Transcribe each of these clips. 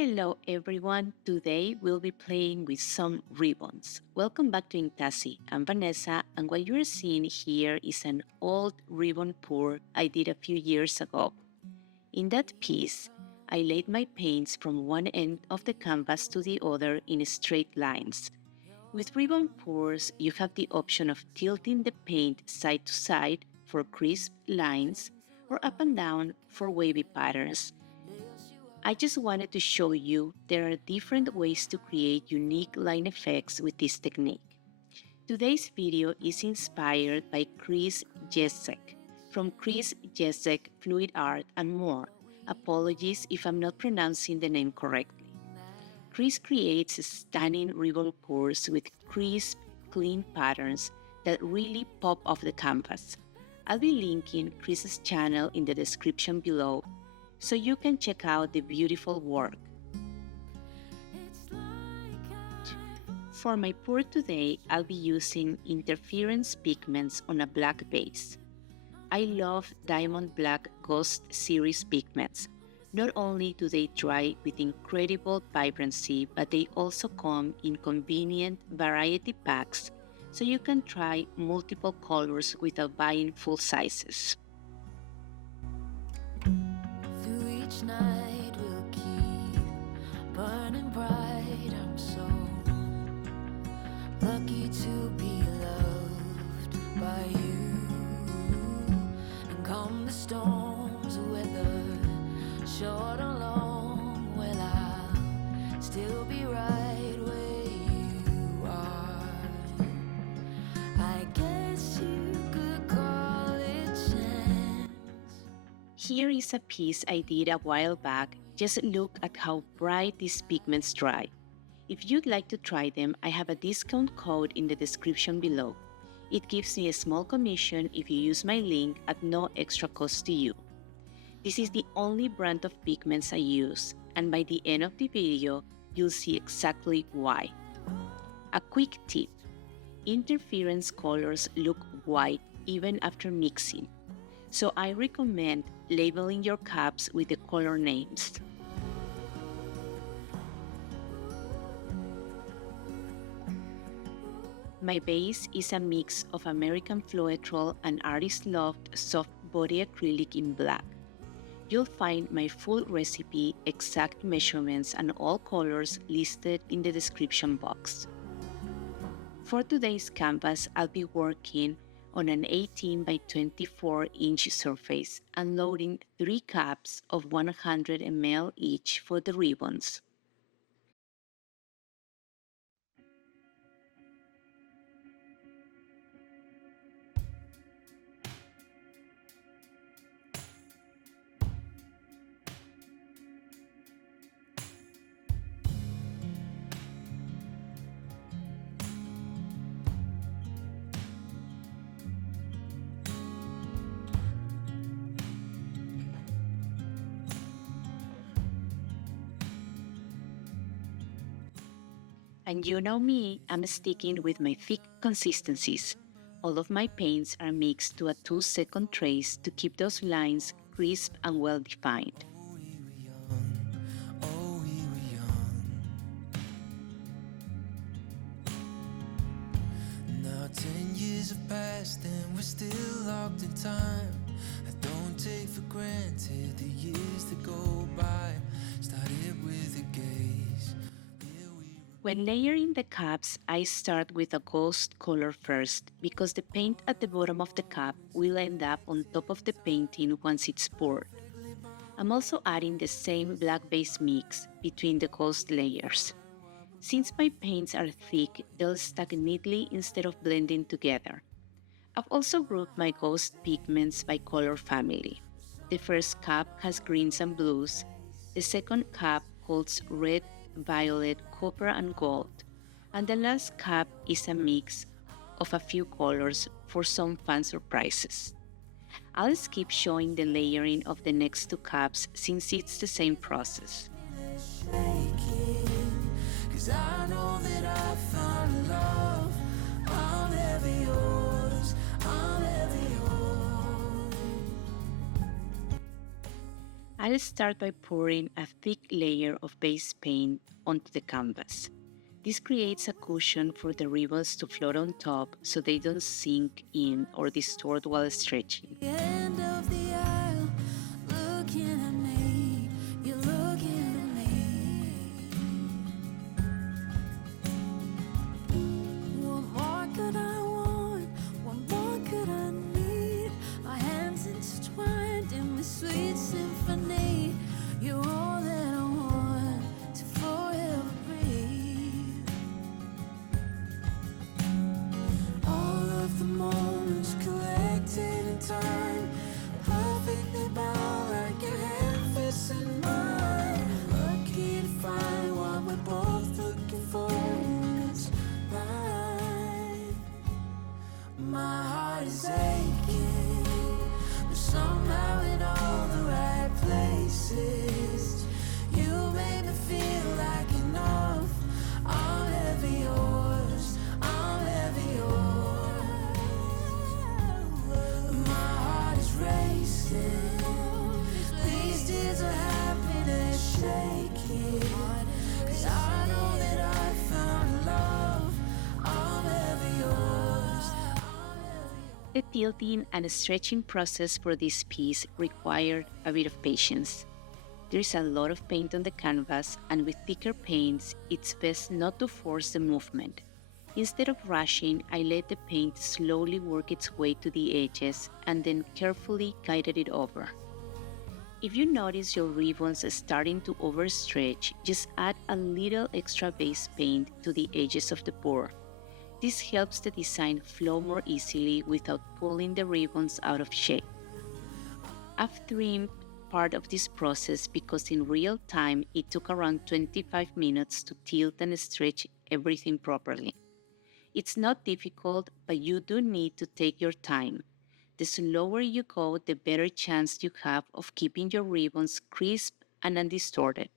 Hello everyone, today we'll be playing with some ribbons. Welcome back to Inktassi. I'm Vanessa and what you're seeing here is an old ribbon pour I did a few years ago. In that piece, I laid my paints from one end of the canvas to the other in straight lines. With ribbon pours, you have the option of tilting the paint side to side for crisp lines or up and down for wavy patterns. I just wanted to show you there are different ways to create unique line effects with this technique. Today's video is inspired by Chris Jesek from Chris Jesek Fluid Art and More. Apologies if I'm not pronouncing the name correctly. Chris creates stunning ribbon pours with crisp, clean patterns that really pop off the canvas. I'll be linking Chris's channel in the description below so you can check out the beautiful work. For my pour today, I'll be using interference pigments on a black base. I love Diamond Black Ghost series pigments. Not only do they dry with incredible vibrancy, but they also come in convenient variety packs, so you can try multiple colors without buying full sizes. Each night will keep burning bright. I'm so lucky to be loved by you. And come the storms, whether short or long, well, I'll still be right where you are. I guess you could call it chance. Here is a piece I did a while back. Just look at how bright these pigments dry. If you'd like to try them, I have a discount code in the description below. It gives me a small commission if you use my link at no extra cost to you. This is the only brand of pigments I use, and by the end of the video, you'll see exactly why. A quick tip: interference colors look white even after mixing, so I recommend labeling your cups with the color names. My base is a mix of American Floetrol and Artist Loft soft body acrylic in black. You'll find my full recipe, exact measurements, and all colors listed in the description box. For today's canvas, I'll be working on an 18 by 24 inch surface and loading 3 cups of 100 ml each for the ribbons. And you know me, I'm sticking with my thick consistencies. All of my paints are mixed to a 2-second trace to keep those lines crisp and well defined. Now 10 years have passed and we're still locked in time. I don't take for granted the years that go by. Started with a gaze. When layering the cups, I start with a ghost color first because the paint at the bottom of the cup will end up on top of the painting once it's poured. I'm also adding the same black base mix between the ghost layers. Since my paints are thick, they'll stack neatly instead of blending together. I've also grouped my ghost pigments by color family. The first cup has greens and blues. The second cup holds red, violet, copper, and gold. And the last cup is a mix of a few colors for some fun surprises. I'll skip showing the layering of the next 2 cups since it's the same process. I know that I found love. I'll never yours. I'll never yours. I'll start by pouring a thick layer of base paint onto the canvas. This creates a cushion for the ribbons to float on top so they don't sink in or distort while stretching. End of the aisle, looking at me, you're looking at me. What more could I want? What more could I need? Our hands intertwined in this sweet symphony. You're all that I want to forever breathe. All of the moments collected in time, perfectly bound like your hand fits in mine. Lucky to find what we're both looking for in this life. My heart is aching, but somehow in all the right places. You made me feel like enough. I'm ever yours, I'm ever yours. My heart is racing, these tears of happiness shaking. 'Cause I know that I found love. I'm ever yours, I'm ever yours. The tilting and stretching process for this piece required a bit of patience. There's a lot of paint on the canvas, and with thicker paints, it's best not to force the movement. Instead of rushing, I let the paint slowly work its way to the edges and then carefully guided it over. If you notice your ribbons starting to overstretch, just add a little extra base paint to the edges of the pour. This helps the design flow more easily without pulling the ribbons out of shape. I've trimmed part of this process because in real time it took around 25 minutes to tilt and stretch everything properly. It's not difficult, but you do need to take your time. The slower you go, the better chance you have of keeping your ribbons crisp and undistorted.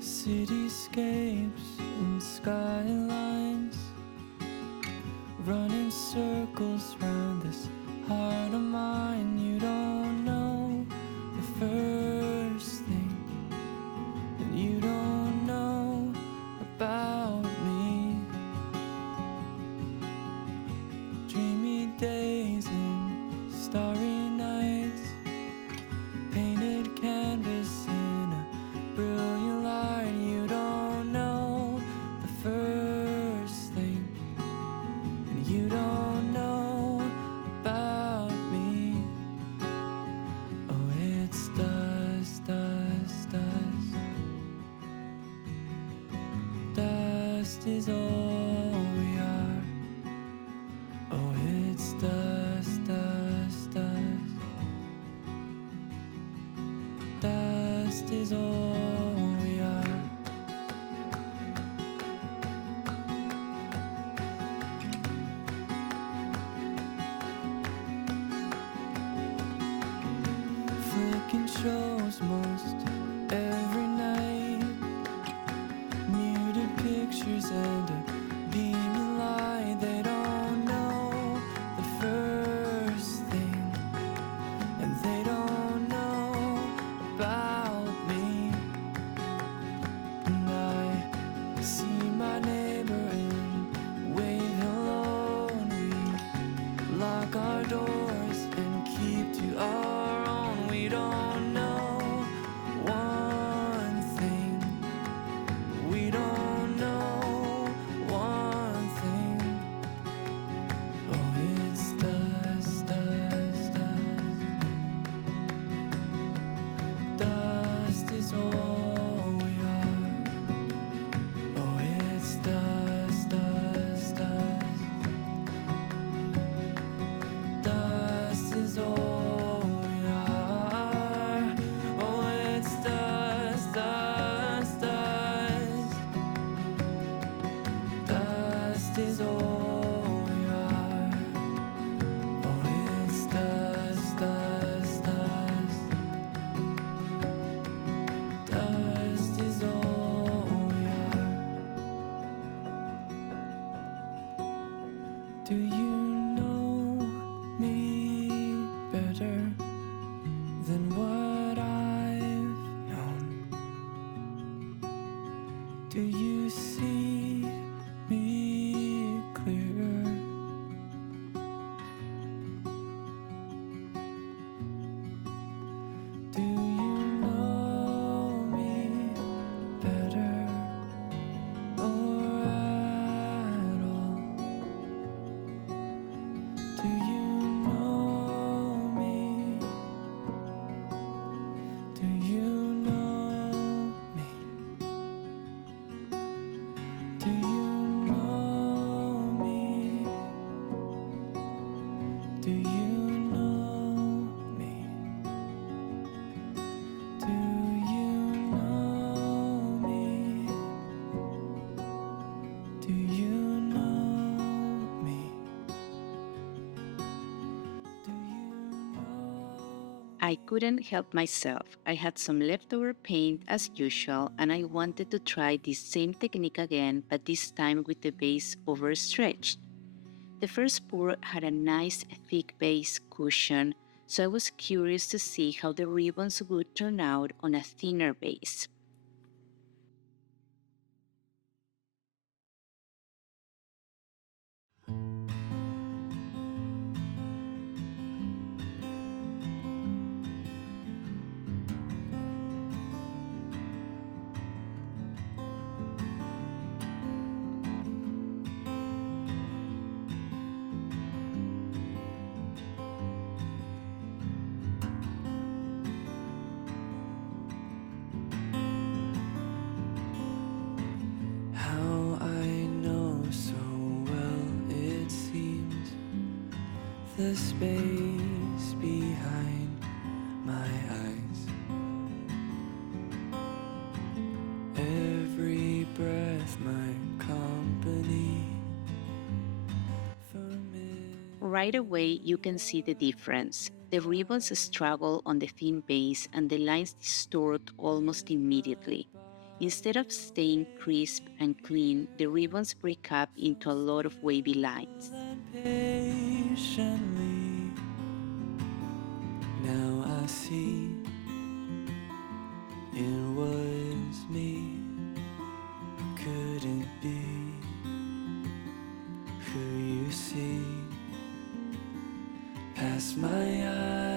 Cityscapes and skylines, running circles round this heart of mine. You don't know the first thing, and you don't know about me. Dreamy days and starry nights, painted canvas in a brilliant light. You don't know the first thing, and you don't know about me. Oh, it's dust, dust, dust. Dust is all we are. Oh, it's dust, dust, dust. Dust is all we are. Flicking shows most every night, muted pictures and a beaming light. They don't know the first thing, and they don't know about me. And I see my neighbor and wave hello, and we lock our doors and keep to our own. We don't know one thing. We don't know one thing. Oh, it's dust, dust, dust. Dust is all we are. Oh, it's dust, dust, dust. Dust is all we are. Oh, it's dust, dust, dust. Dust is all we are. Do you know me better than what I've known? Do you see me clearer? Do you know me better or at all? Do you know me? Do you know me? Do you know me? Do you know me? Do you know me? Do you know me? Do you know me? I couldn't help myself. I had some leftover paint as usual, and I wanted to try this same technique again, but this time with the base overstretched. The first pour had a nice thick base cushion, so I was curious to see how the ribbons would turn out on a thinner base. How I know so well it seems the space behind my eyes. Every breath my company. Right away, you can see the difference. The ribbons struggle on the thin base and the lines distort almost immediately. Instead of staying crisp and clean, the ribbons break up into a lot of wavy lines. Patiently, now I see it was me who couldn't be who you see past my eyelids.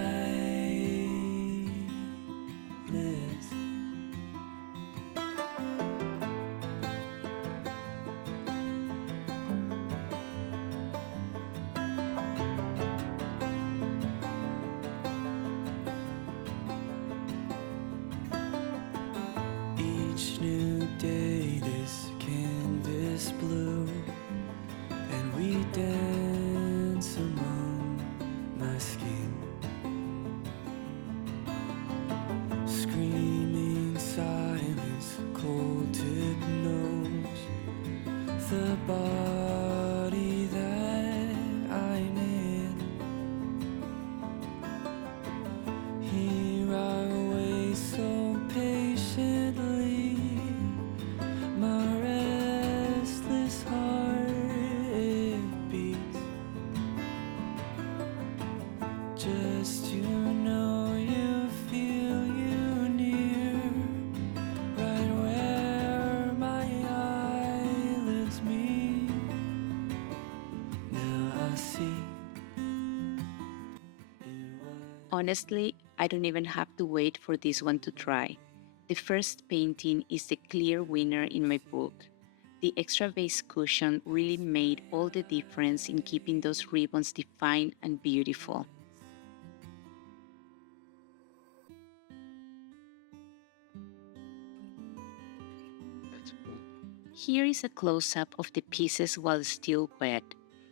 Each new day this canvas blue, and we dance among my skin, screaming silence, cold tip knows the body that I'm in. Here I wait so patiently, my restless heart it beats, just to know you feel you near, right where my eyelids meet. Now I see it was. Honestly, I don't even have to wait for this one to dry. The first painting is the clear winner in my book. The extra base cushion really made all the difference in keeping those ribbons defined and beautiful. Here is a close-up of the pieces while still wet.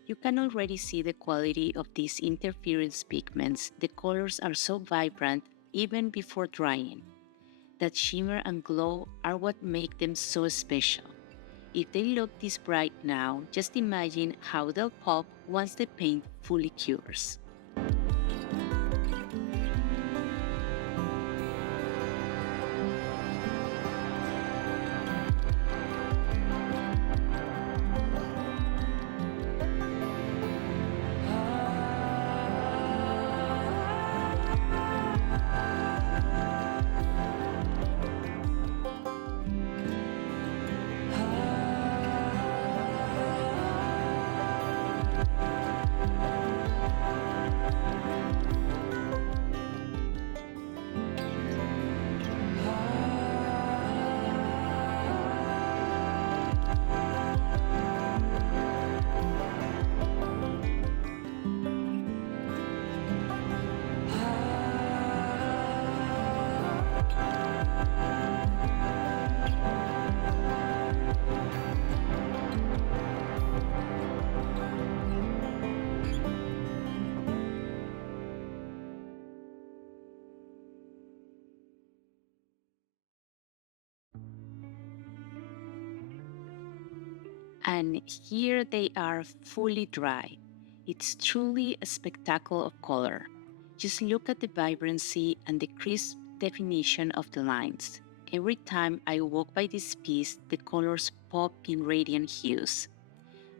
You can already see the quality of these interference pigments. The colors are so vibrant even before drying. That shimmer and glow are what make them so special. If they look this bright now, just imagine how they'll pop once the paint fully cures. And here they are fully dry. It's truly a spectacle of color. Just look at the vibrancy and the crisp definition of the lines. Every time I walk by this piece, the colors pop in radiant hues.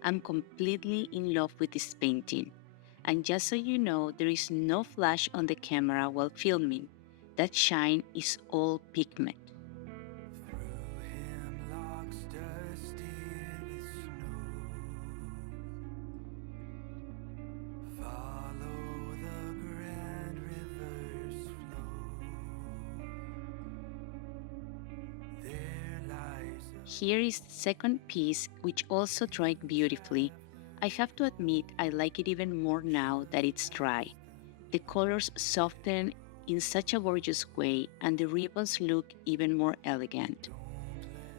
I'm completely in love with this painting. And just so you know, there is no flash on the camera while filming. That shine is all pigment. Through hemlocks dusted with snow, follow the grand river's flow. There lies a Here is the second piece, which also dried beautifully. I have to admit, I like it even more now that it's dry. The colors soften in such a gorgeous way, and the ribbons look even more elegant.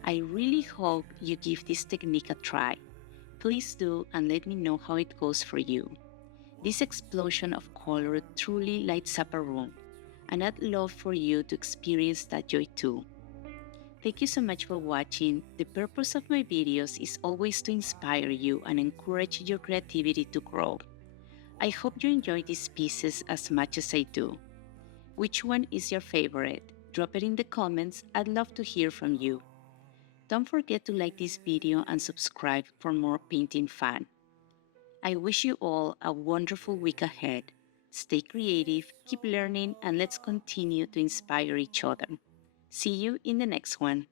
I really hope you give this technique a try. Please do, and let me know how it goes for you. This explosion of color truly lights up a room, and I'd love for you to experience that joy too. Thank you so much for watching. The purpose of my videos is always to inspire you and encourage your creativity to grow. I hope you enjoy these pieces as much as I do. Which one is your favorite? Drop it in the comments. I'd love to hear from you. Don't forget to like this video and subscribe for more painting fun. I wish you all a wonderful week ahead. Stay creative, keep learning, and let's continue to inspire each other. See you in the next one.